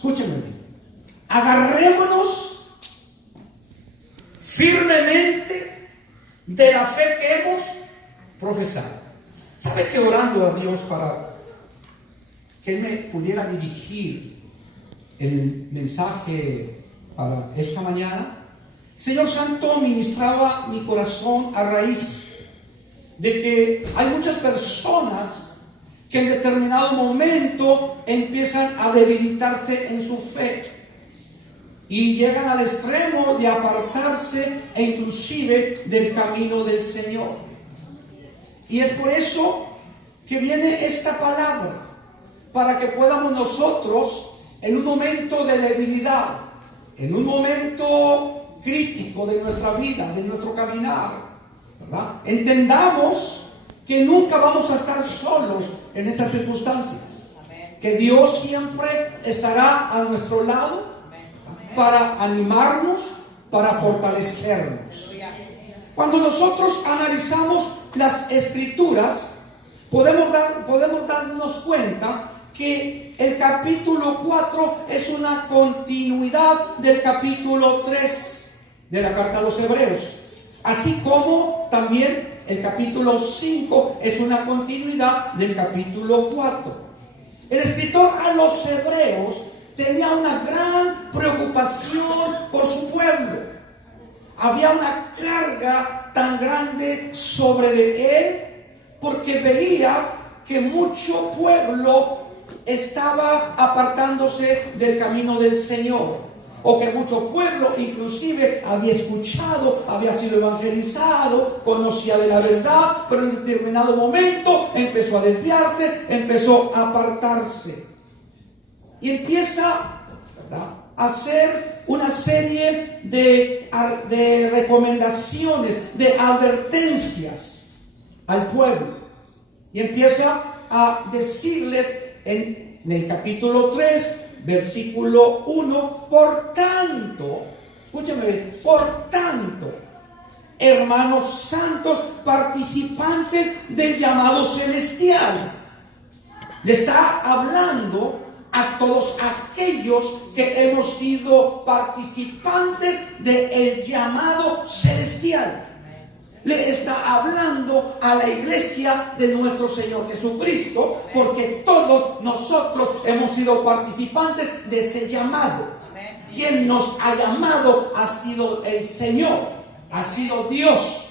escúchenme bien, agarrémonos firmemente de la fe que hemos profesado. ¿Sabe que orando a Dios para que Él me pudiera dirigir el mensaje para esta mañana? Señor Santo ministraba mi corazón a raíz de que hay muchas personas que en determinado momento empiezan a debilitarse en su fe y llegan al extremo de apartarse e inclusive del camino del Señor. Y es por eso que viene esta palabra, para que podamos nosotros en un momento de debilidad, en un momento crítico de nuestra vida, de nuestro caminar, ¿verdad?, entendamos que nunca vamos a estar solos en esas circunstancias. Amén. Que Dios siempre estará a nuestro lado. Amén. Para animarnos, para fortalecernos. Cuando nosotros analizamos las Escrituras, podemos darnos cuenta que el capítulo 4 es una continuidad del capítulo 3 de la carta a los Hebreos, así como también el capítulo 5 es una continuidad del capítulo 4. El escritor a los Hebreos tenía una gran preocupación por su pueblo. Había una carga tan grande sobre de él, porque veía que mucho pueblo estaba apartándose del camino del Señor, o que mucho pueblo inclusive había escuchado, había sido evangelizado, conocía de la verdad, pero en determinado momento empezó a desviarse, empezó a apartarse y empieza, ¿verdad?, a hacer una serie de recomendaciones, de advertencias al pueblo, y empieza a decirles en el capítulo 3, versículo 1, por tanto, escúchame bien, por tanto, hermanos santos, participantes del llamado celestial. Le está hablando a todos aquellos que hemos sido participantes del llamado celestial. Le está hablando a la iglesia de nuestro Señor Jesucristo, porque todos nosotros hemos sido participantes de ese llamado. Quien nos ha llamado ha sido el Señor, ha sido Dios,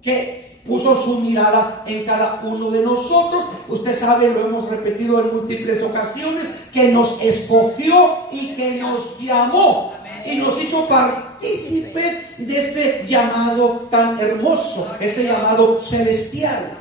que puso su mirada en cada uno de nosotros. Usted sabe, lo hemos repetido en múltiples ocasiones, que nos escogió y que nos llamó y nos hizo partícipes de ese llamado tan hermoso, ese llamado celestial.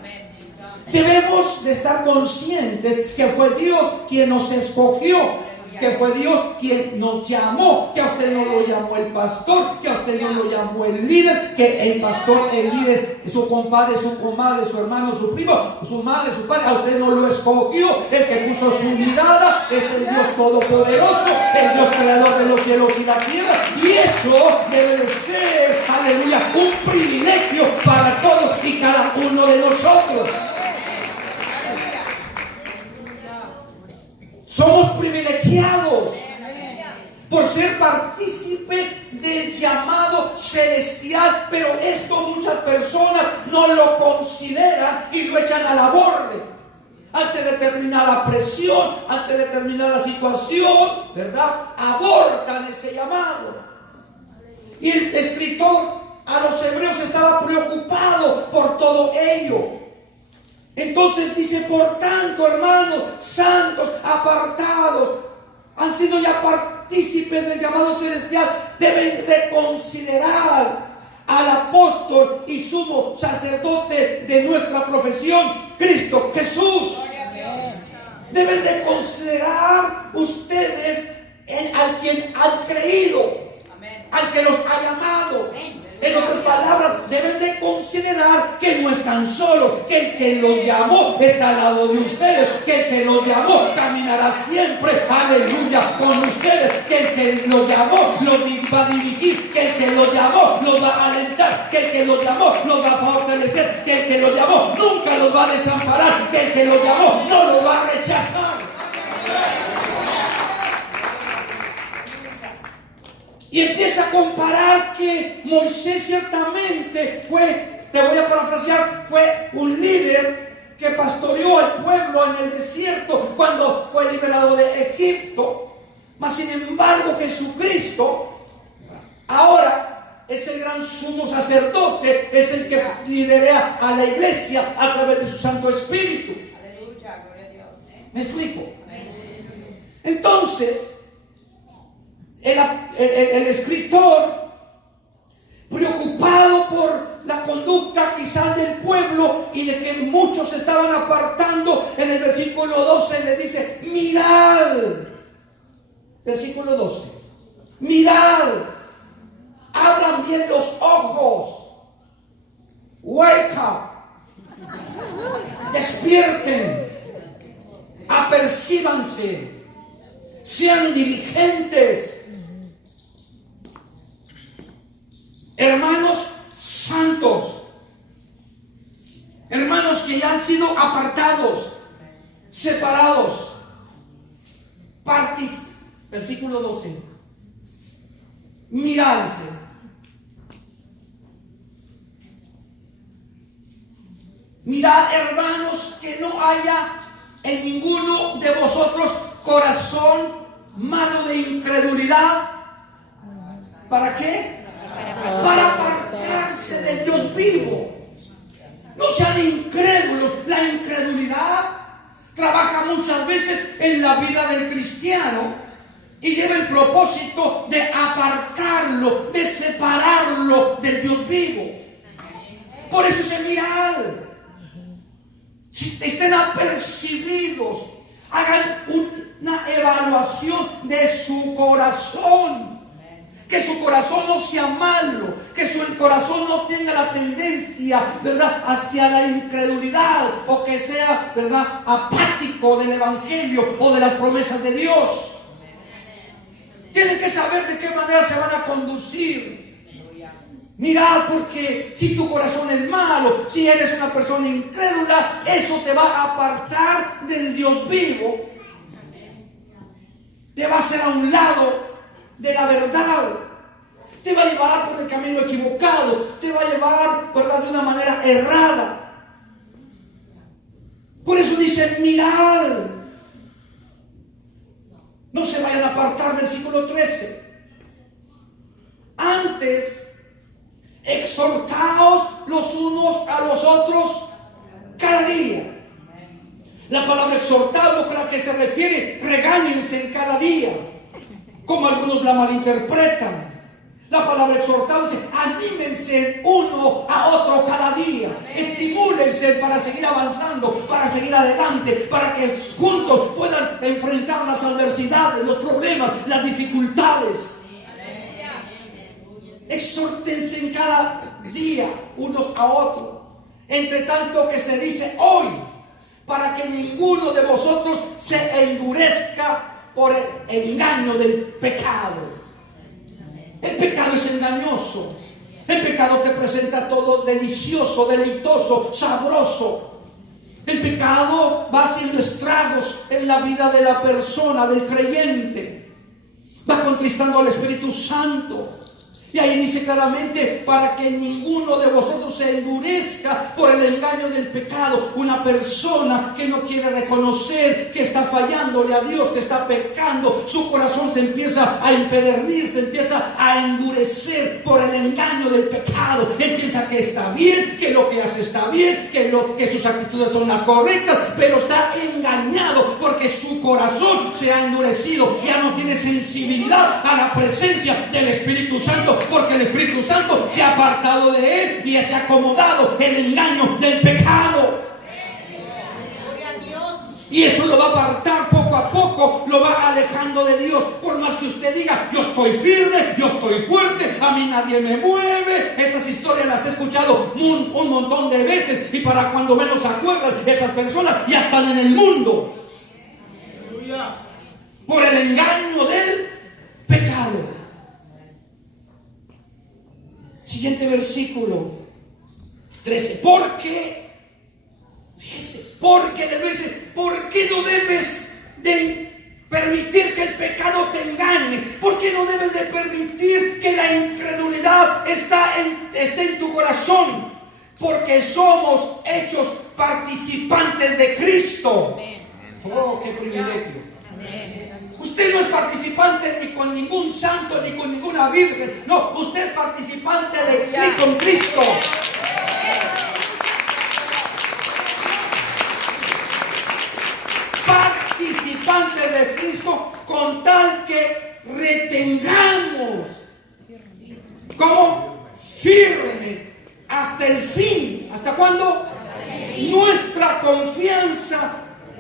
Debemos de estar conscientes que fue Dios quien nos escogió, que fue Dios quien nos llamó, que a usted no lo llamó el pastor, que a usted no lo llamó el líder, que el pastor, el líder, su compadre, su comadre, su hermano, su primo, su madre, su padre, a usted no lo escogió. El que puso su mirada es el Dios todopoderoso, el Dios creador de los cielos y la tierra, y eso debe de ser, aleluya, un privilegio para todos y cada uno de nosotros. Somos privilegiados por ser partícipes del llamado celestial, pero esto muchas personas no lo consideran y lo echan a la borde. Ante determinada presión, ante determinada situación, ¿verdad?, abortan ese llamado. Y el escritor a los hebreos estaba preocupado por todo ello. Entonces dice, por tanto, hermanos santos, apartados, han sido ya partícipes del llamado celestial, deben de considerar al apóstol y sumo sacerdote de nuestra profesión, Cristo Jesús. Deben de considerar ustedes al quien han creído, al que los ha llamado. En otras palabras, deben de considerar que no están solos, que el que los llamó está al lado de ustedes, que el que los llamó caminará siempre, aleluya, con ustedes, que el que los llamó los va a dirigir, que el que los llamó los va a alentar, que el que los llamó los va a fortalecer, que el que los llamó nunca los va a desamparar, que el que los llamó no los va a rechazar. Y empieza a comparar que Moisés ciertamente fue, te voy a parafrasear, fue un líder que pastoreó al pueblo en el desierto cuando fue liberado de Egipto. Mas sin embargo Jesucristo ahora es el gran sumo sacerdote, es el que lidera a la iglesia a través de su Santo Espíritu. Aleluya, gloria a Dios. ¿Me explico? Entonces, el escritor, preocupado por la conducta quizás del pueblo y de que muchos se estaban apartando, en el versículo 12 le dice: mirad, versículo 12, mirad, abran bien los ojos, wake up, despierten, apercíbanse, sean diligentes. Hermanos santos, hermanos que ya han sido apartados, separados, versículo 12, miradse, mirad, hermanos, que no haya en ninguno de vosotros corazón malo de incredulidad. ¿Para qué? Para apartarse del Dios vivo. No sean incrédulos. La incredulidad trabaja muchas veces en la vida del cristiano y lleva el propósito de apartarlo, de separarlo del Dios vivo. Por eso se mirad, si estén apercibidos, hagan una evaluación de su corazón. Que su corazón no sea malo, que su corazón no tenga la tendencia, ¿verdad?, hacia la incredulidad, o que sea, ¿verdad?, apático del evangelio o de las promesas de Dios. Tienen que saber de qué manera se van a conducir. Mirad, porque si tu corazón es malo, si eres una persona incrédula, eso te va a apartar del Dios vivo. Te va a hacer a un lado de la verdad, te va a llevar por el camino equivocado, te va a llevar, ¿verdad?, de una manera errada. Por eso dice: mirad, no se vayan a apartar. Versículo 13, antes exhortaos los unos a los otros cada día. La palabra exhortar no creo que se refiere regáñense en cada día, como algunos la malinterpretan. La palabra exhortar dice: anímense uno a otro cada día, estimúlense para seguir avanzando, para seguir adelante, para que juntos puedan enfrentar las adversidades, los problemas, las dificultades. Exhórtense en cada día unos a otros, entre tanto que se dice hoy, para que ninguno de vosotros se endurezca por el engaño del pecado. El pecado es engañoso. El pecado te presenta todo delicioso, deleitoso, sabroso. El pecado va haciendo estragos en la vida de la persona, del creyente. Va contristando al Espíritu Santo. Y ahí dice claramente: para que ninguno de vosotros se endurezca por el engaño del pecado. Una persona que no quiere reconocer que está fallándole a Dios, que está pecando, su corazón se empieza a empedernir, se empieza a endurecer por el engaño del pecado. Él piensa que está bien, que lo que hace está bien, que sus actitudes son las correctas, pero está engañado porque su corazón se ha endurecido. Ya no tiene sensibilidad a la presencia del Espíritu Santo, porque el Espíritu Santo se ha apartado de él y se ha acomodado el engaño del pecado. Y eso lo va a apartar poco a poco, lo va alejando de Dios. Por más que usted diga: yo estoy firme, yo estoy fuerte, a mí nadie me mueve. Esas historias las he escuchado un montón de veces, y para cuando menos se acuerdan, esas personas ya están en el mundo por el engaño del pecado. Siguiente versículo 13. Fíjese, porque le dice: ¿por qué no debes de permitir que el pecado te engañe? ¿Por qué no debes de permitir que la incredulidad esté en tu corazón? Porque somos hechos participantes de Cristo. Oh, qué privilegio. Usted no es participante ni con ningún santo ni con ninguna virgen. No, usted es participante con Cristo. Participante de Cristo, con tal que retengamos como firme hasta el fin. ¿Hasta cuándo? Nuestra confianza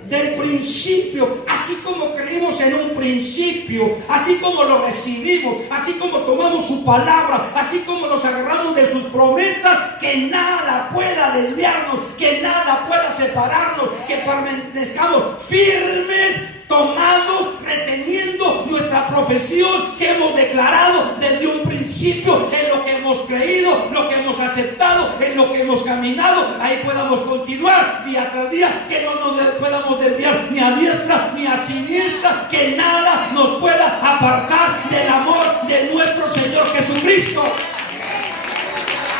del principio, así como creímos en un principio, así como lo recibimos, así como tomamos su palabra, así como nos agarramos de sus promesas, que nada pueda desviarnos, que nada pueda separarnos, que permanezcamos firmes, tomados, reteniendo nuestra profesión que hemos declarado desde un principio, en lo que hemos creído, lo que hemos aceptado, en lo que hemos caminado. Ahí podamos continuar día tras día, que no nos podamos desviar ni a diestra ni a siniestra, que nada nos pueda apartar del amor de nuestro Señor Jesucristo.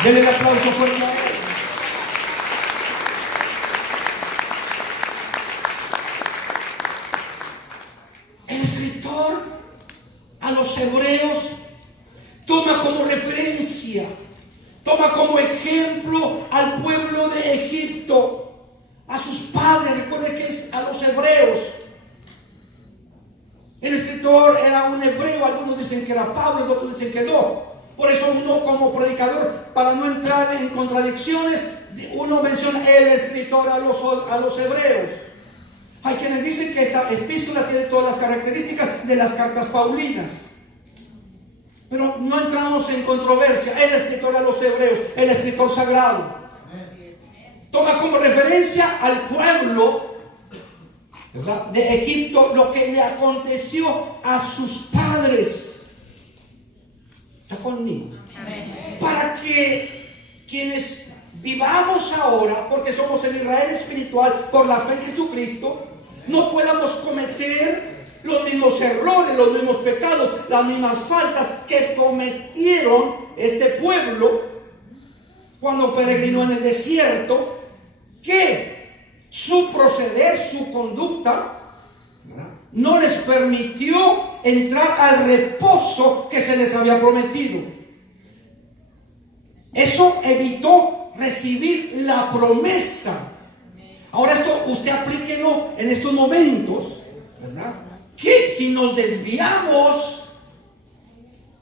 Denle el aplauso fuerte a Él. El escritor a los hebreos toma como referencia, toma como ejemplo al pueblo de Egipto, a sus padres. Recuerde que es a los hebreos. El escritor era un hebreo, algunos dicen que era Pablo, otros dicen que no. Por eso uno como predicador, para no entrar en contradicciones, uno menciona el escritor a los hebreos. Hay quienes dicen que esta epístola tiene todas las características de las cartas paulinas. Pero no entramos en controversia. El escritor a los hebreos, el escritor sagrado, toma como referencia al pueblo, ¿verdad?, de Egipto, lo que le aconteció a sus padres. ¿Está conmigo? Amén. Para que quienes vivamos ahora, porque somos el Israel espiritual por la fe en Jesucristo, no podamos cometer los mismos errores, los mismos pecados, las mismas faltas que cometieron este pueblo cuando peregrinó en el desierto, que su proceder, su conducta, ¿verdad?, no les permitió entrar al reposo que se les había prometido. Eso evitó recibir la promesa. Ahora esto usted aplíquelo en estos momentos, ¿verdad? Que si nos desviamos,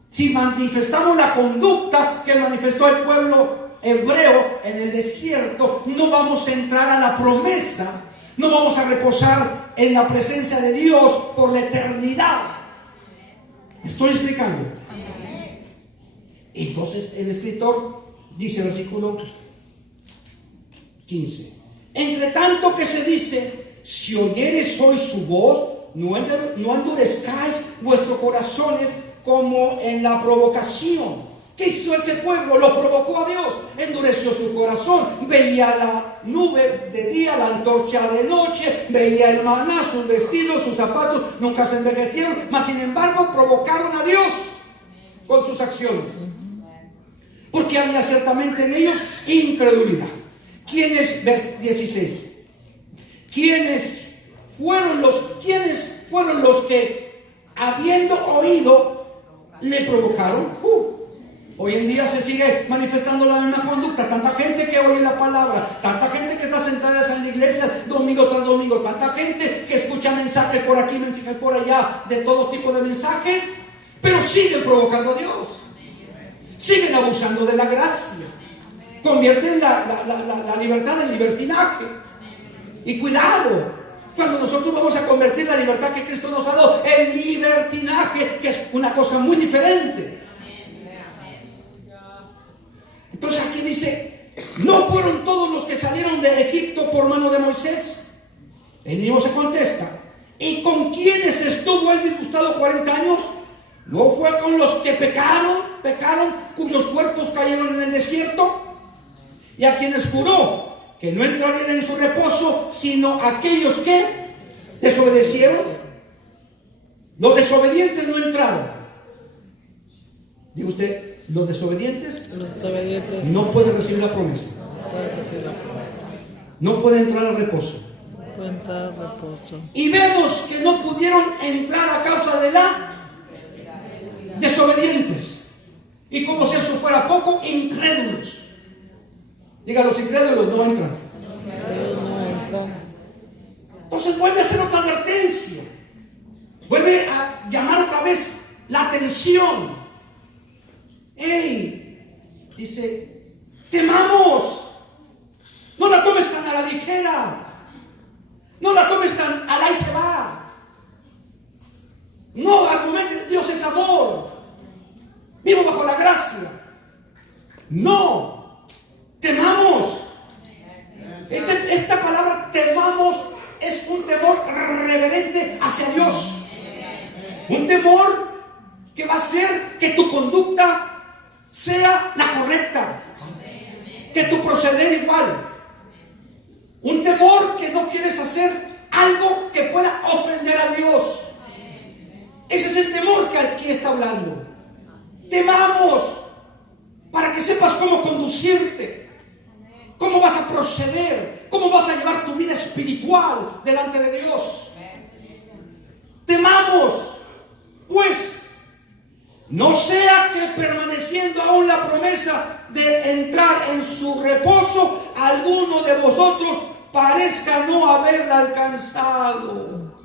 si manifestamos la conducta que manifestó el pueblo hebreo en el desierto, no vamos a entrar a la promesa, no vamos a reposar en la presencia de Dios por la eternidad. ¿Me estoy explicando? Entonces el escritor dice, versículo 15: entre tanto que se dice, si oyeres hoy su voz, no endurezcáis vuestros corazones como en la provocación. ¿Qué hizo ese pueblo? Lo provocó a Dios, endureció su corazón, veía la nube de día, la antorcha de noche, veía el maná, sus vestidos, sus zapatos, nunca se envejecieron, mas sin embargo provocaron a Dios con sus acciones, porque había ciertamente en ellos incredulidad. ¿Quiénes? Vers 16. ¿Quiénes fueron los que, habiendo oído, le provocaron? Hoy en día se sigue manifestando la misma conducta. Tanta gente que oye la palabra, tanta gente que está sentada en la iglesia domingo tras domingo, tanta gente que escucha mensajes por aquí, mensajes por allá, de todo tipo de mensajes, pero siguen provocando a Dios, siguen abusando de la gracia, convierten la libertad en libertinaje. Y cuidado, cuando nosotros vamos a convertir la libertad que Cristo nos ha dado en libertinaje, que es una cosa muy diferente. Entonces aquí dice, ¿no fueron todos los que salieron de Egipto por mano de Moisés? El mismo se contesta, ¿y con quiénes estuvo él disgustado 40 años? ¿No fue con los que pecaron, cuyos cuerpos cayeron en el desierto? Y a quienes juró que no entrarían en su reposo, sino aquellos que desobedecieron. Los desobedientes no entraron. Diga usted, los desobedientes no pueden recibir la promesa. No pueden entrar al reposo. Y vemos que no pudieron entrar a causa de la desobedientes. Y como si eso fuera poco, incrédulos. Diga, los incrédulos no entran. Entonces vuelve a hacer otra advertencia. Vuelve a llamar otra vez la atención. Dice, temamos. No la tomes tan a la ligera. No la tomes tan al ahí se va. No argumentes, Dios es amor. Vivo bajo la gracia. No. Temamos. Esta palabra temamos es un temor reverente hacia Dios. Un temor que va a hacer que tu conducta sea la correcta. Que tu proceder igual. Un temor que no quieres hacer algo que pueda ofender a Dios. Ese es el temor que aquí está hablando. Temamos para que sepas cómo conducirte, cómo vas a proceder, cómo vas a llevar tu vida espiritual delante de Dios. Temamos, pues, no sea que permaneciendo aún la promesa de entrar en su reposo, alguno de vosotros parezca no haberla alcanzado.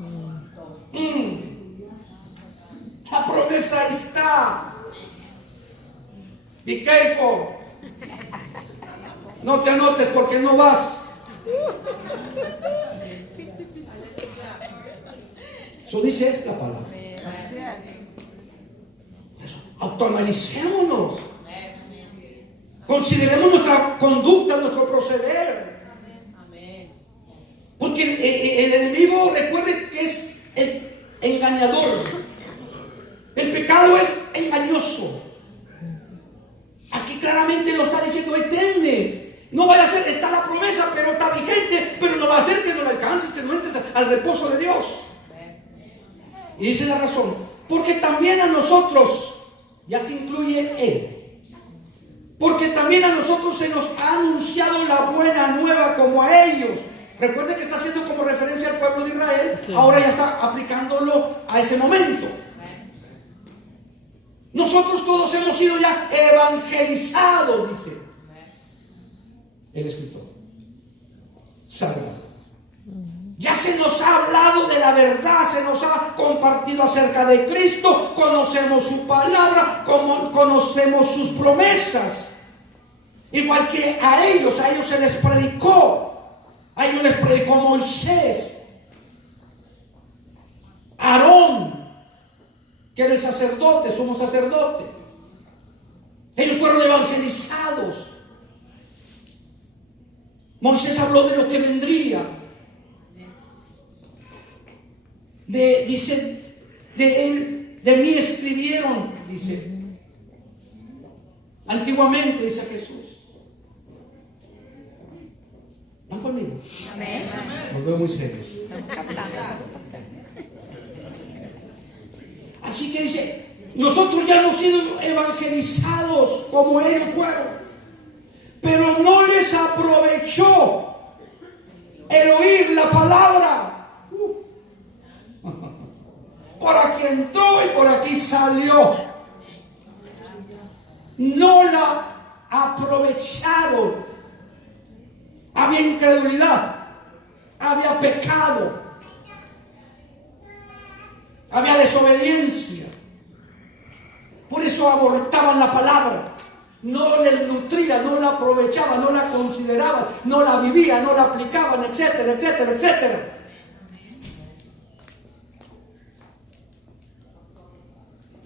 La promesa está. Be careful. No te anotes porque no vas. Eso dice la palabra. Autoanalicémonos. Consideremos nuestra conducta, nuestro proceder. Porque el enemigo, recuerde que es el engañador. El pecado es engañoso. Aquí claramente lo está diciendo: teme. No vaya a ser, está la promesa, pero está vigente, pero no va a ser que no la alcances, que no entres al reposo de Dios. Y dice la razón: porque también a nosotros, ya se incluye Él, porque también a nosotros se nos ha anunciado la buena nueva como a ellos. Recuerde que está haciendo como referencia al pueblo de Israel, sí. Ahora ya está aplicándolo a ese momento. Nosotros todos hemos sido ya evangelizados, dice el escritor sagrado. Ya se nos ha hablado de la verdad, se nos ha compartido acerca de Cristo, conocemos su palabra, conocemos sus promesas. Igual que a ellos se les predicó, a ellos les predicó Moisés, Aarón, que era el sacerdote, sumo sacerdote. Ellos fueron evangelizados. Moisés habló de lo que vendría. Dice, de mí escribieron, dice. Antiguamente, dice Jesús. ¿Están conmigo? Amén. Los veo muy serios. Así que dice, nosotros ya hemos sido evangelizados como ellos fueron, pero no les aprovechó el oír la palabra. Por aquí entró y por aquí salió. No la aprovecharon. Había incredulidad, había pecado, había desobediencia. Por eso abortaban la palabra. No les nutría, no la aprovechaban, no la consideraban, no la vivían, no la aplicaban, etcétera, etcétera, etcétera.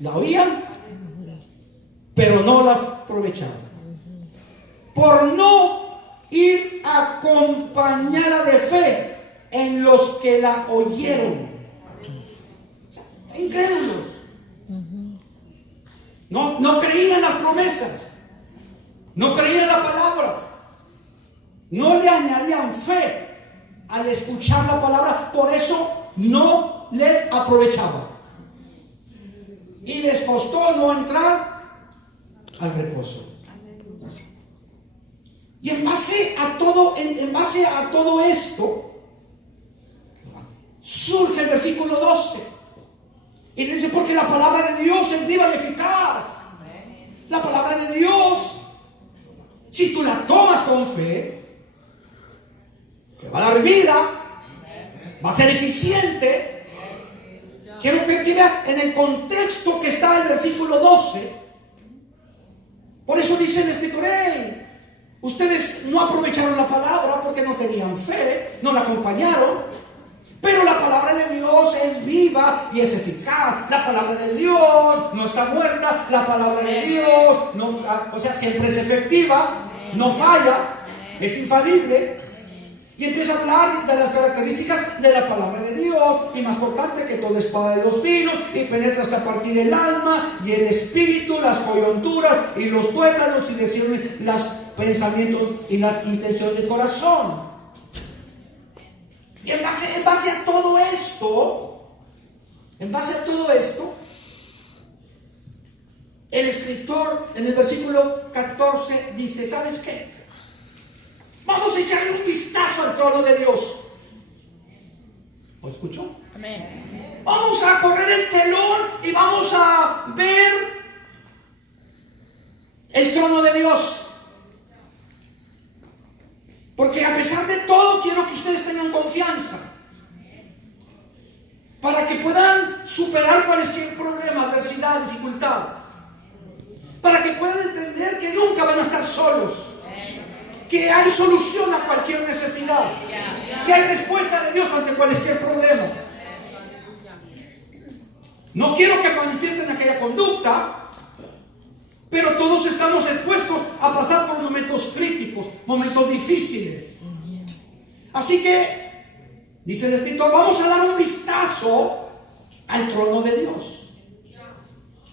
La oían, pero no la aprovechaban. Por no ir acompañada de fe en los que la oyeron. Incrédulos. No creían las promesas, no creían la palabra, no le añadían fe al escuchar la palabra, por eso no les aprovechaba. costó no entrar al reposo. Y en base a todo esto, surge el versículo 12. Y dice, porque la palabra de Dios es viva y eficaz. La palabra de Dios, si tú la tomas con fe, te va a dar vida, va a ser eficiente. Quiero que vean en el contexto que está el versículo 12. Por eso dice el escritor, ustedes no aprovecharon la palabra porque no tenían fe, no la acompañaron. Pero la palabra de Dios es viva y es eficaz. La palabra de Dios no está muerta. La palabra de Dios no, siempre es efectiva, no falla, es infalible. Y empieza a hablar de las características de la palabra de Dios. Y más cortante que toda espada de 2 filos, y penetra hasta partir el alma y el espíritu, las coyunturas y los tuétanos, y discierne los pensamientos y las intenciones del corazón. Y en base a todo esto, el escritor en el versículo 14 dice, ¿sabes qué? Vamos a echarle un vistazo al trono de Dios. ¿Lo escuchó? Amén. Vamos a correr el telón y vamos a ver el trono de Dios. Porque a pesar de todo, quiero que ustedes tengan confianza. Para que puedan superar cualquier problema, adversidad, dificultad. Para que puedan entender que nunca van a estar solos. Que hay solución a cualquier necesidad. Que hay respuesta de Dios ante cualquier problema. No quiero que manifiesten aquella conducta, pero todos estamos expuestos a pasar por momentos críticos, momentos difíciles. Así que, dice el escritor, vamos a dar un vistazo al trono de Dios.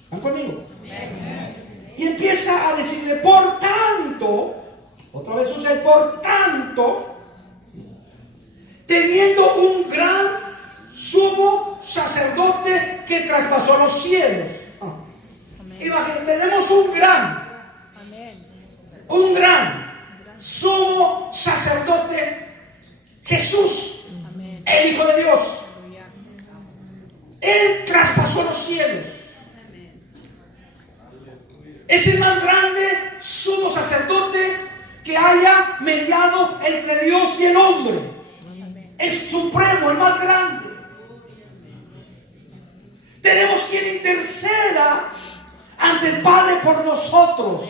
¿Están conmigo? Y empieza a decirle, por tanto, otra vez usa el por tanto, teniendo un gran sumo sacerdote que traspasó los cielos. Imagínate, tenemos un gran sumo sacerdote, Jesús, el Hijo de Dios. Él traspasó los cielos. Es el más grande sumo sacerdote que haya mediado entre Dios y el hombre. El supremo, el más grande. Tenemos quien interceda ante el Padre por nosotros.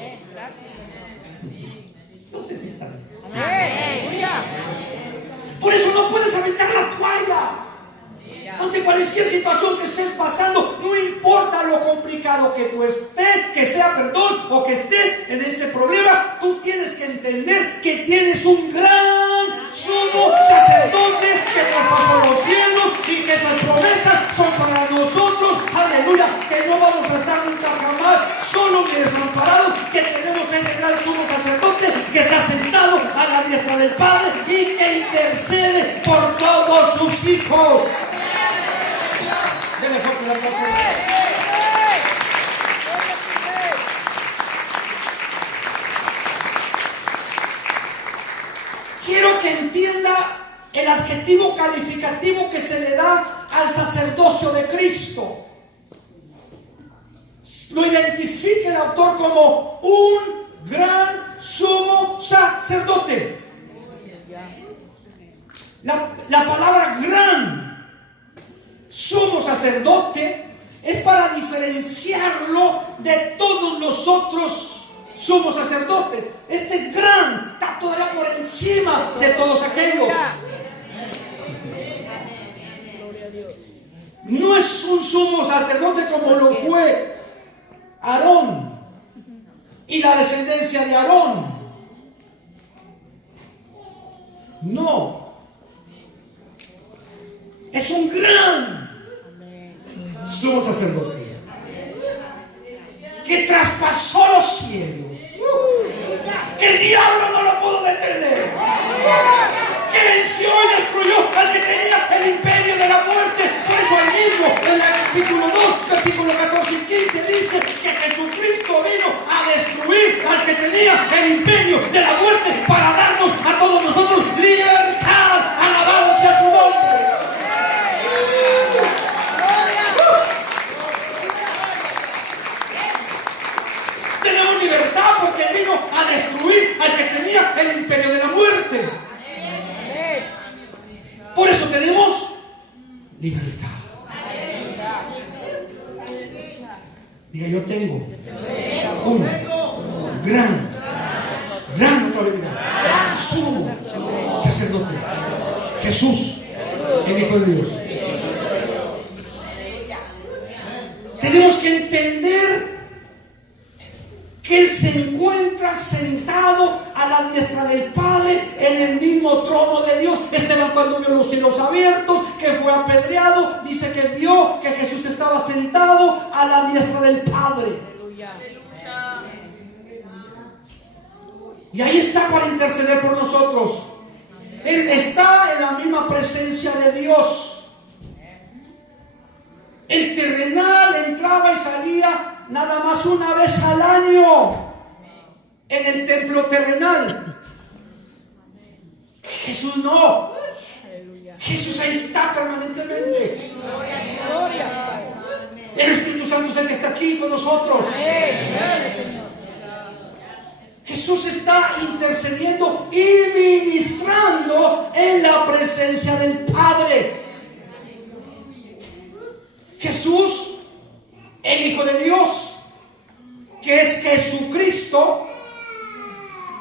No sé si está bien. Por eso no puedes aventar la toalla. Ante cualquier situación que estés pasando, no importa lo complicado que tú estés, que sea perdón o que estés en ese problema, tú tienes que entender que tienes un gran sumo sacerdote que traspasó los cielos y que esas promesas son para nosotros. Aleluya, que no vamos a estar nunca jamás solos ni desamparados, que tenemos ese gran sumo sacerdote que está sentado a la diestra del Padre y que intercede por todos sus hijos. Denle fuerte la aplauso. Quiero que entienda el adjetivo calificativo que se le da al sacerdocio de Cristo. Lo identifica el autor como un gran sumo sacerdote. La palabra gran sumo sacerdote es para diferenciarlo de todos los otros sumos sacerdotes. Este es gran, está todavía por encima de todos aquellos. No es un sumo sacerdote como lo fue Aarón y la descendencia de Aarón. No. Es un gran sumo sacerdote que traspasó los cielos, que el diablo no lo pudo detener, que venció y destruyó al que tenía el imperio de la muerte. Por eso ahí mismo en el capítulo 2, versículo 14 y 15 dice Diga, yo tengo un gran otra vez diga, sumo sacerdote, Jesús, el Hijo de Dios. Tenemos que entender que Él se encuentra sentado a la diestra del Padre en el mismo trono de Dios. Esteban, cuando vio los cielos abiertos, que fue apedreado, dice que vio que Jesús estaba sentado a la diestra del Padre. Y ahí está para interceder por nosotros. Él está en la misma presencia de Dios. El terrenal entraba y salía nada más una vez al año en el templo terrenal. Jesús no. Jesús ahí está permanentemente. El Espíritu Santo es el que está aquí con nosotros. Jesús está intercediendo y ministrando en la presencia del Padre. Jesús, el Hijo de Dios, que es Jesucristo,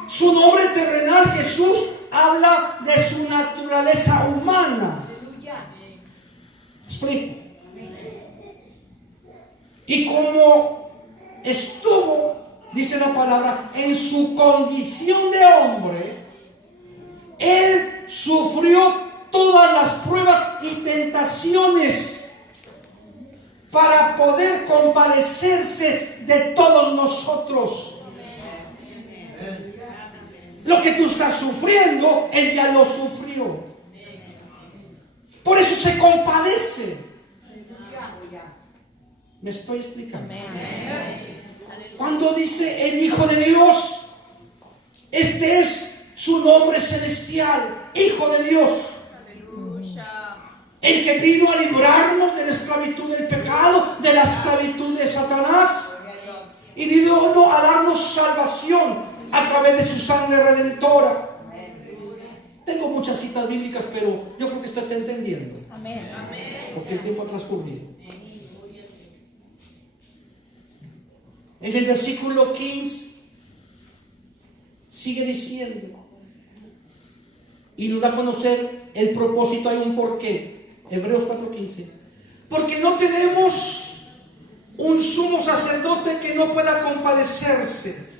su nombre terrenal, Jesús, habla de su naturaleza humana. Explico. Y como estuvo, dice la palabra, en su condición de hombre, Él sufrió todas las pruebas y tentaciones para poder compadecerse de todos nosotros. Lo que tú estás sufriendo, Él ya lo sufrió. Por eso se compadece. ¿Me estoy explicando? Cuando dice el Hijo de Dios, este es su nombre celestial, Hijo de Dios. El que vino a librarnos de la esclavitud del pecado, de la esclavitud de Satanás, y vino a darnos salvación a través de su sangre redentora. Tengo muchas citas bíblicas, pero yo creo que usted está entendiendo. Porque el tiempo ha transcurrido. En el versículo 15 sigue diciendo, y nos da a conocer el propósito, hay un porqué. Hebreos 4:15. Porque no tenemos un sumo sacerdote que no pueda compadecerse.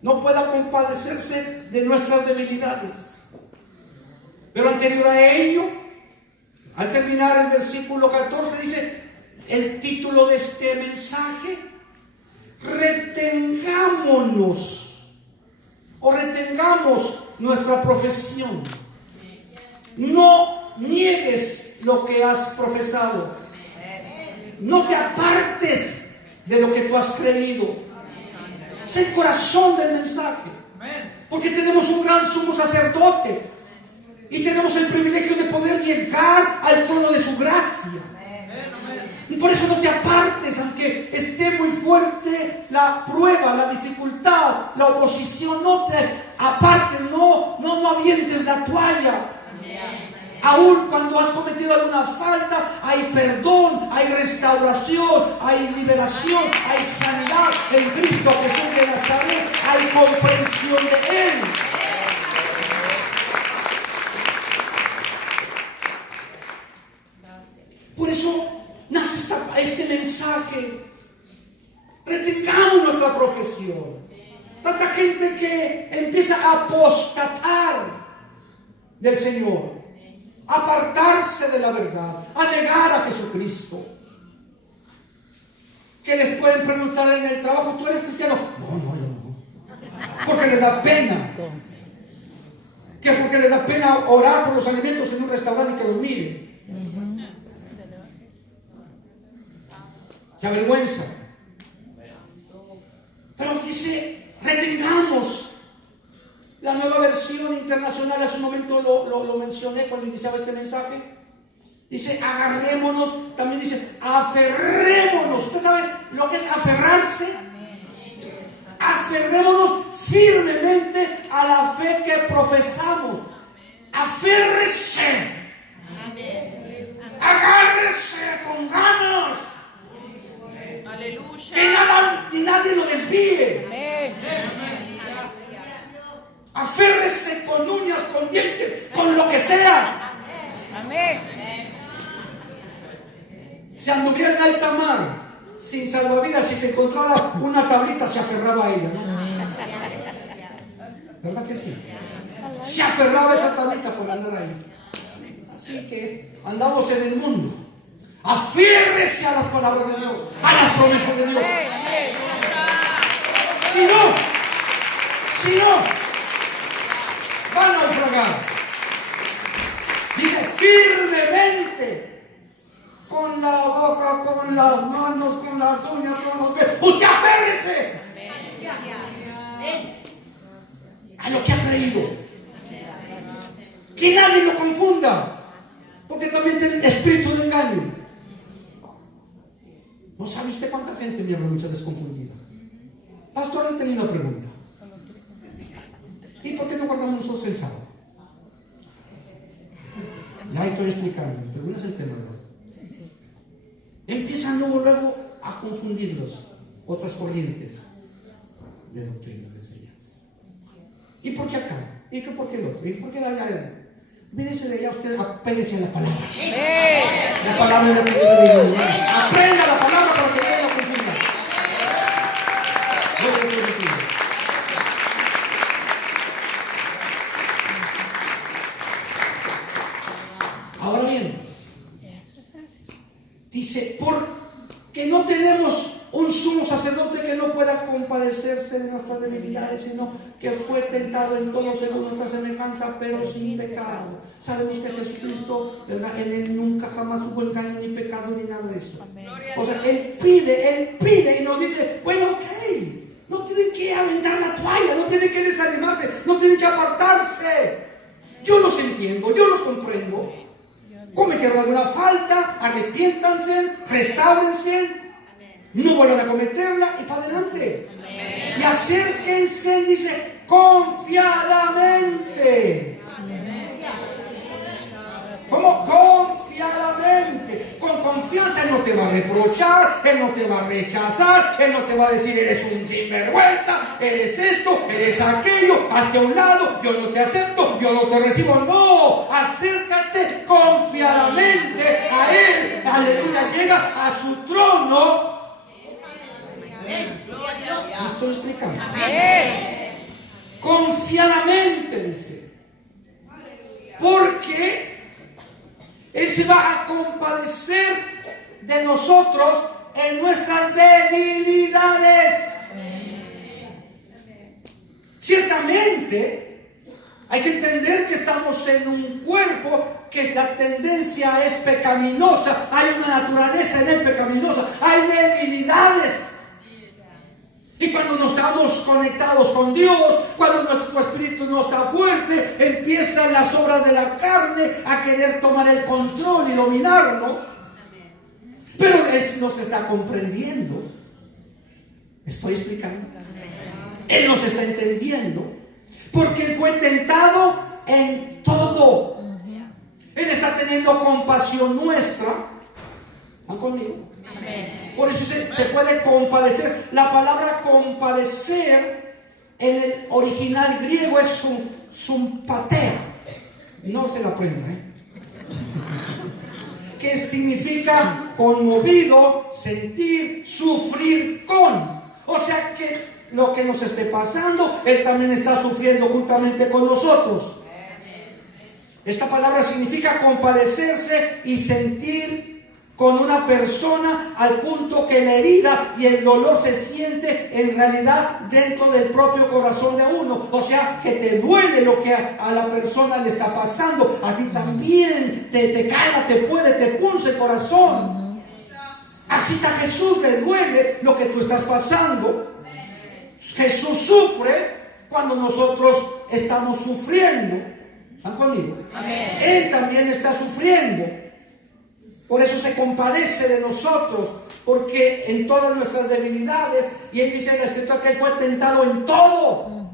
No pueda compadecerse de nuestras debilidades. Pero anterior a ello, al terminar el versículo 14, dice el título de este mensaje: retengamos nuestra profesión. No niegues lo que has profesado. No te apartes de lo que tú has creído. Es el corazón del mensaje. Porque tenemos un gran sumo sacerdote y tenemos el privilegio de poder llegar al trono de su gracia. Y por eso no te apartes, aunque esté muy fuerte la prueba, la dificultad, la oposición. No te apartes, no avientes la toalla. Aún cuando has cometido alguna falta, hay perdón, hay restauración, hay liberación, hay sanidad en Cristo Jesús de Nazaret, hay comprensión de Él. Por eso nace este mensaje. Retengamos nuestra profesión. Tanta gente que empieza a apostatar del Señor, apartarse de la verdad, a negar a Jesucristo. Que les pueden preguntar en el trabajo: ¿tú eres cristiano? No, yo no. Porque les da pena. Que porque les da pena orar por los alimentos en un restaurante y que los miren. Se avergüenza. Pero dice: retengamos. La Nueva Versión Internacional, hace un momento lo mencioné cuando iniciaba este mensaje. Dice: agarrémonos. También dice: aferrémonos. ¿Usted sabe lo que es aferrarse? Aferrémonos firmemente a la fe que profesamos. Aférrese. Agárrese con ganas. Aleluya. con uñas, con dientes, con lo que sea. Amén. Si anduviera en alta mar, sin salvavidas, si se encontrara una tablita, se aferraba a ella, ¿no? ¿Verdad que sí? Se aferraba a esa tablita por andar ahí. Así que andamos en el mundo. Aférrese a las palabras de Dios, a las promesas de Dios. Si no, van a naufragar. Dice firmemente, con la boca, con las manos, con las uñas, con los pies. Usted aférrese a lo que ha creído. Que nadie lo confunda, porque también tiene espíritu de engaño. ¿No sabe usted cuánta gente me habla muchas veces confundida? Pastor, le tengo una pregunta. ¿Y por qué no guardamos nosotros el sábado? Ya estoy explicando, pero no es el tema, ¿verdad? Empiezan luego a confundirlos otras corrientes de doctrina, de enseñanzas. ¿Y por qué acá? ¿Y por qué el otro? ¿Y por qué allá? Mídese de allá, usted apéguese a la palabra. La palabra es la que yo le digo. Aprenda la palabra para que nadie la confunda. Ahora bien, dice, porque no tenemos un sumo sacerdote que no pueda compadecerse de nuestras debilidades, sino que fue tentado en todo según nuestra semejanza, pero sin pecado. Sabemos que Jesucristo, ¿verdad? En él nunca jamás hubo engaño ni pecado ni nada de esto. O sea, él pide y nos dice, bueno, ok, no tienen que aventar la toalla, no tienen que desanimarse, no tienen que apartarse. Yo los entiendo, yo los comprendo. Cometieron alguna falta, arrepiéntanse, restáurense, no vuelvan a cometerla y para adelante. Amén. Y acérquense, dice, confiadamente. Amén. ¿Cómo? Confiadamente. Con confianza. Él no te va a reprochar, Él no te va a rechazar, Él no te va a decir, eres un sinvergüenza, eres esto, eres aquello, hazte a un lado, yo no te acepto, yo no te recibo. No, acércate confiadamente a Él. Aleluya, llega a su trono. ¿Me estoy explicando? Amén. Confiadamente, dice. Porque Él se va a compadecer de nosotros en nuestras debilidades. Ciertamente, hay que entender que estamos en un cuerpo que la tendencia es pecaminosa. Hay una naturaleza en él pecaminosa. Hay debilidades. Y cuando no estamos conectados con Dios, cuando nuestro espíritu no está fuerte, empiezan las obras de la carne a querer tomar el control y dominarnos. Pero Él nos está comprendiendo. ¿Estoy explicando? Él nos está entendiendo. Porque Él fue tentado en todo. Él está teniendo compasión nuestra. ¿Están conmigo? Amén. Por eso se puede compadecer. La palabra compadecer en el original griego es sympathia. No se la aprenda, que significa conmovido, sentir, sufrir con. O sea que lo que nos esté pasando, Él también está sufriendo juntamente con nosotros. Esta palabra significa compadecerse y sentir con una persona al punto que la herida y el dolor se siente en realidad dentro del propio corazón de uno. O sea, que te duele lo que a la persona le está pasando. A ti también te cala, te puede, te punza el corazón. Así está Jesús, le duele lo que tú estás pasando. Jesús sufre cuando nosotros estamos sufriendo. ¿Están conmigo? Amén. Él también está sufriendo. Por eso se compadece de nosotros, porque en todas nuestras debilidades, y Él dice en la Escritura que Él fue tentado en todo.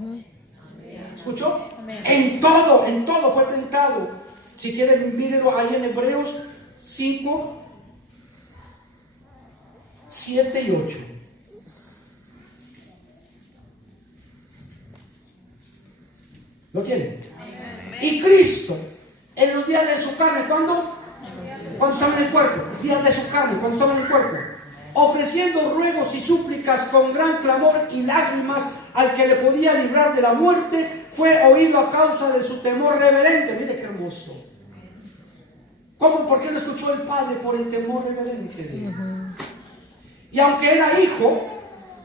¿Escuchó? Amén. En todo fue tentado. Si quieren, mírenlo ahí en Hebreos 5, 7 y 8. ¿Lo tienen? Y Cristo, en los días de su carne, ¿cuándo? Cuando estaba en el cuerpo. Días de su carne, cuando estaba en el cuerpo. Ofreciendo ruegos y súplicas con gran clamor y lágrimas al que le podía librar de la muerte, fue oído a causa de su temor reverente. Mire qué hermoso. ¿Cómo? ¿Por qué lo escuchó el Padre? Por el temor reverente de él. Y aunque era hijo,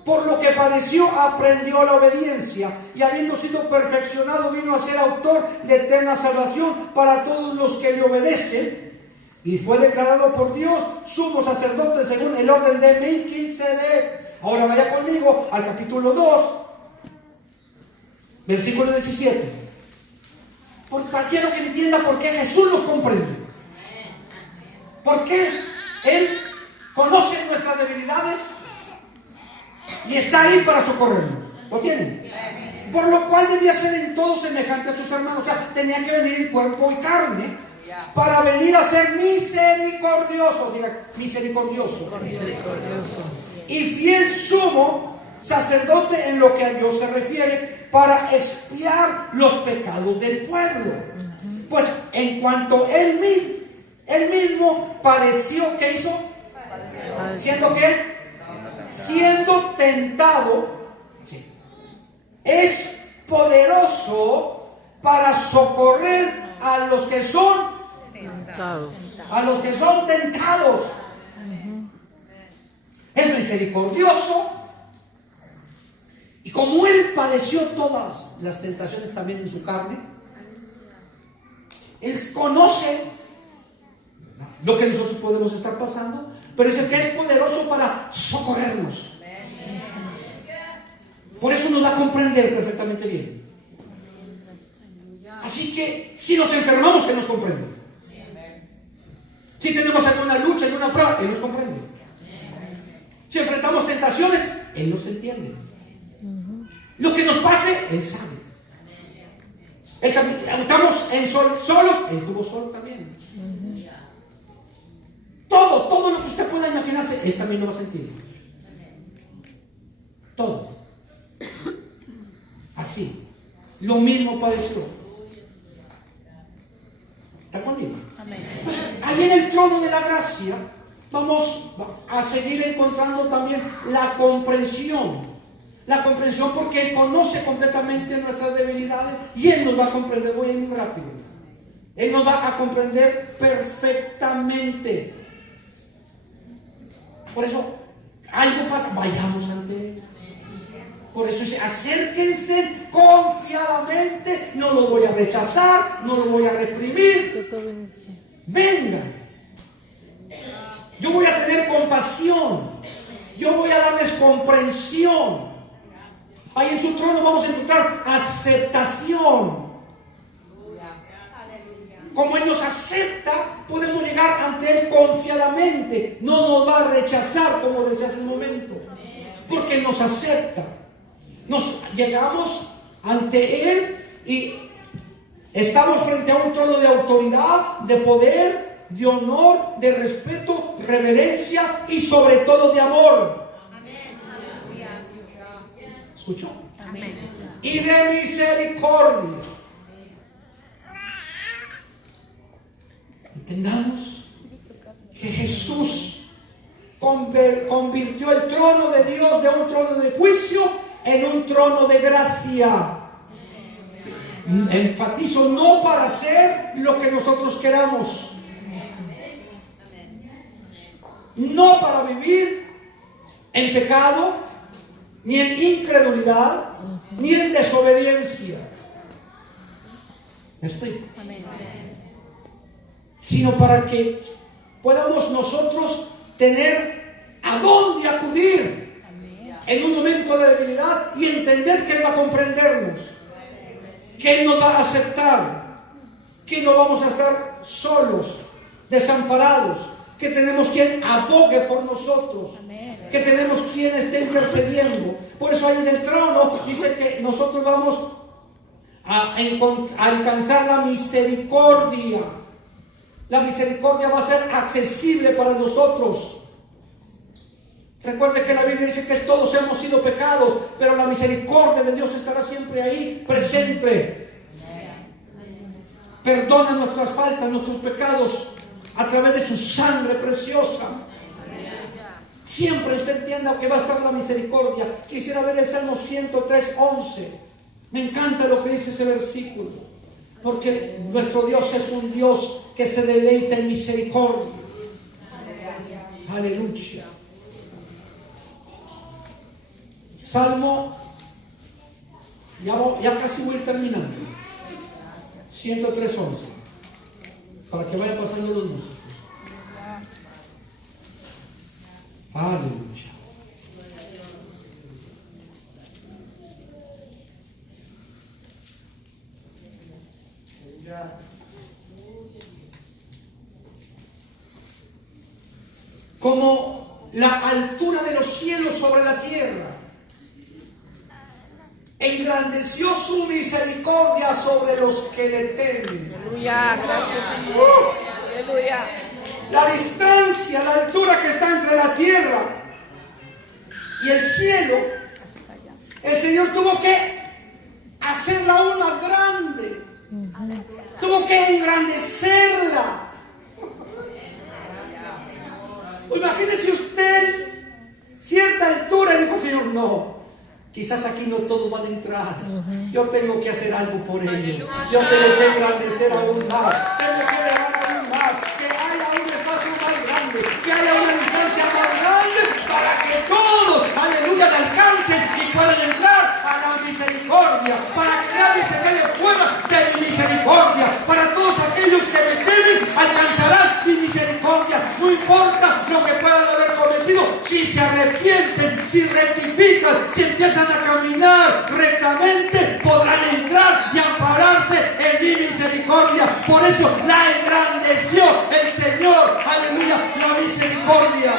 por lo que padeció aprendió la obediencia, y habiendo sido perfeccionado vino a ser autor de eterna salvación para todos los que le obedecen, y fue declarado por Dios sumo sacerdote según el orden de Melquisedec. Ahora vaya conmigo al capítulo 2, versículo 17. Quiero que entienda por qué Jesús los comprende. Porque Él conoce nuestras debilidades y está ahí para socorrernos. ¿Lo tienen? Por lo cual debía ser en todo semejante a sus hermanos. O sea, tenía que venir en cuerpo y carne para venir a ser misericordioso. Diga, misericordioso. Y fiel sumo sacerdote en lo que a Dios se refiere, para expiar los pecados del pueblo. Pues en cuanto él mismo padeció, ¿qué hizo? ¿Siendo qué? Siendo tentado, sí, es poderoso para socorrer a los que son tentados. A los que son tentados. Es misericordioso. Y como Él padeció todas las tentaciones también en su carne, Él conoce lo que nosotros podemos estar pasando, pero es el que es poderoso para socorrernos. Por eso nos va a comprender perfectamente bien. Así que si nos enfermamos, Él nos comprende. Si tenemos alguna lucha, alguna prueba, Él nos comprende. Si enfrentamos tentaciones, Él nos entiende. Lo que nos pase, Él sabe. Estamos solos, Él estuvo solo también. Todo lo que usted pueda imaginarse, Él también lo va a sentir. Todo. Así. Lo mismo padeció. ¿Está conmigo? Pues ahí en el trono de la gracia vamos a seguir encontrando también la comprensión. La comprensión, porque Él conoce completamente nuestras debilidades y Él nos va a comprender. Voy a ir muy rápido. Él nos va a comprender perfectamente. Por eso, algo pasa, vayamos ante Él. Por eso dice, acérquense confiadamente, no lo voy a rechazar, no lo voy a reprimir. Vengan. Yo voy a tener compasión. Yo voy a darles comprensión. Ahí en su trono vamos a encontrar aceptación. Como Él nos acepta, podemos llegar ante Él confiadamente. No nos va a rechazar, como decía hace un momento, porque Él nos acepta. Llegamos ante Él y estamos frente a un trono de autoridad, de poder, de honor, de respeto, reverencia y sobre todo de amor. ¿Escuchó? Y de misericordia. Entendamos que Jesús convirtió el trono de Dios de un trono de juicio en un trono de gracia. Enfatizo, no para hacer lo que nosotros queramos, no para vivir en pecado, ni en incredulidad, ni en desobediencia. ¿Me explico? Sino para que podamos nosotros tener a dónde acudir en un momento de debilidad y entender que Él va a comprendernos, que Él nos va a aceptar, que no vamos a estar solos, desamparados, que tenemos quien abogue por nosotros, que tenemos quien esté intercediendo. Por eso ahí en el trono dice que nosotros vamos a alcanzar la misericordia. La misericordia va a ser accesible para nosotros. Recuerde que la Biblia dice que todos hemos sido pecados, pero la misericordia de Dios estará siempre ahí presente. perdona nuestras faltas, nuestros pecados a través de su sangre preciosa. Siempre usted entienda que va a estar la misericordia. Quisiera ver el Salmo 103:11. Me encanta lo que dice ese versículo, porque nuestro Dios es un Dios que se deleita en misericordia. Aleluya. Salmo, ya casi voy a ir terminando. 103:11. Para que vayan pasando los músicos. Aleluya. Como la altura de los cielos sobre la tierra, engrandeció su misericordia sobre los que le temen. Aleluya, gracias Señor. Aleluya. La distancia, la altura que está entre la tierra y el cielo, el Señor tuvo que hacerla aún más grande. Tuvo que engrandecerla. Imagínese usted cierta altura y dijo, Señor, no, quizás aquí no todos van a entrar. Yo tengo que hacer algo por ellos. Yo tengo que engrandecer aún más. Tengo que elevar aún más. Que haya un espacio más grande. Que haya una distancia más grande para que todos, aleluya, le alcancen y puedan entrar a la misericordia. Para que nadie se quede fuera de mi misericordia. Para todos aquellos que me temen, alcanzarán mi misericordia. No importa lo que puedan haber cometido, si se arrepienten, si rectifican, si empiezan a caminar rectamente, podrán entrar y ampararse en mi misericordia. Por eso la engrandeció el Señor, aleluya, la misericordia.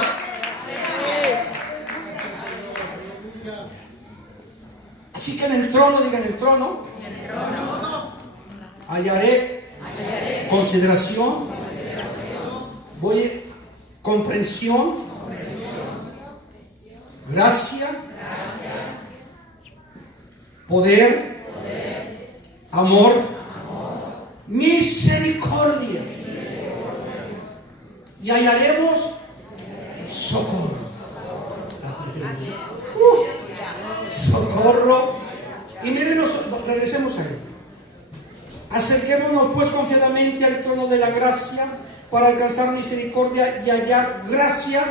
Así que en el trono, digan el trono, hallaré consideración, comprensión, gracia, poder, amor, misericordia. Y hallaremos socorro. Socorro. Y mírenos, regresemos a él. Acerquémonos pues confiadamente al trono de la gracia para alcanzar misericordia y hallar gracia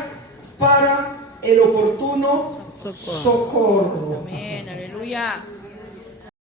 para el oportuno socorro. Amén, aleluya.